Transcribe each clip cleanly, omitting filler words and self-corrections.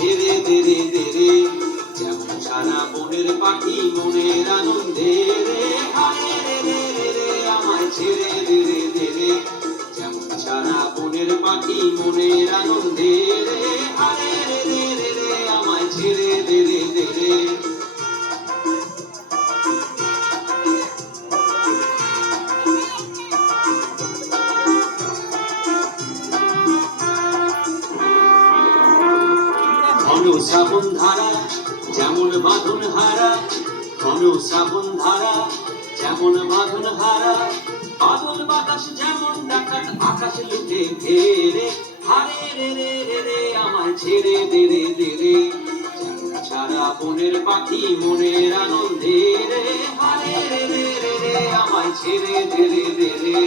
ছেড়ে দে রে দে রে, যেমন সারা বনের পাখি মনের আনন্দে রে, হায় রে রে রে রে আমায় ছেড়ে দে রে দে রে, যেমন সারা বনের পাখি মনের আনন্দে রে, হায় রে রে রে রে আমায় ছেড়ে দে রে দে রে। ঘন শ্রাবণ ধারা যেমন বাঁধন হারা, ঘন শ্রাবণ ধারা যেমন বাঁধন হারা, বাদল বাতাস যেমন ডাকাত আকাশ লুটে ঘেরে, হারে রে রে রে রে আমায় ছেড়ে দে রে দে রে, যেমন সারা বনের পাখি মনের আনন্দে রে, হারে রে রে রে রে আমায় ছেড়ে দে রে দে রে।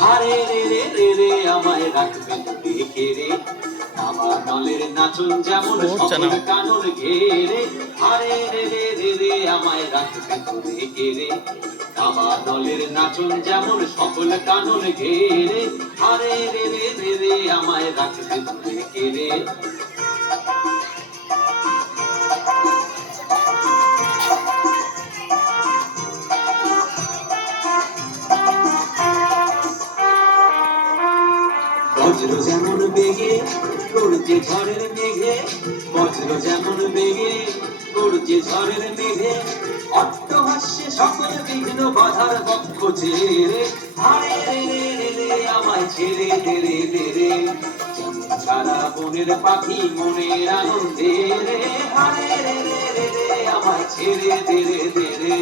হারে রে রে রে রে আমায় রাখবে রেখে রে, আমার দলের নাচন যেমন সকল কানন ঘেরে, হারে রে রে রে রে আমায় রাখবে রেখে রে, আমার দলের নাচন যেমন সকল কানন ঘেরে, হারে রে রে রে রে আমায় রাখবে রেখে রে। বজ্র যেমন বেগে করছে ঝড়ের মেঘে, বজ্র যেমন বেগে করছে ঝড়ের মেঘে, অট্টহাস্যে সকল বিঘ্ন বাধার বক্ষ ছেড়ে, হারে রে রে রে রে আমায় ছেড়ে দে রে দে রে, যেমন সারা বনের পাখি মনের আনন্দে রে, হারে রে রে রে রে আমায় ছেড়ে দে রে দে রে।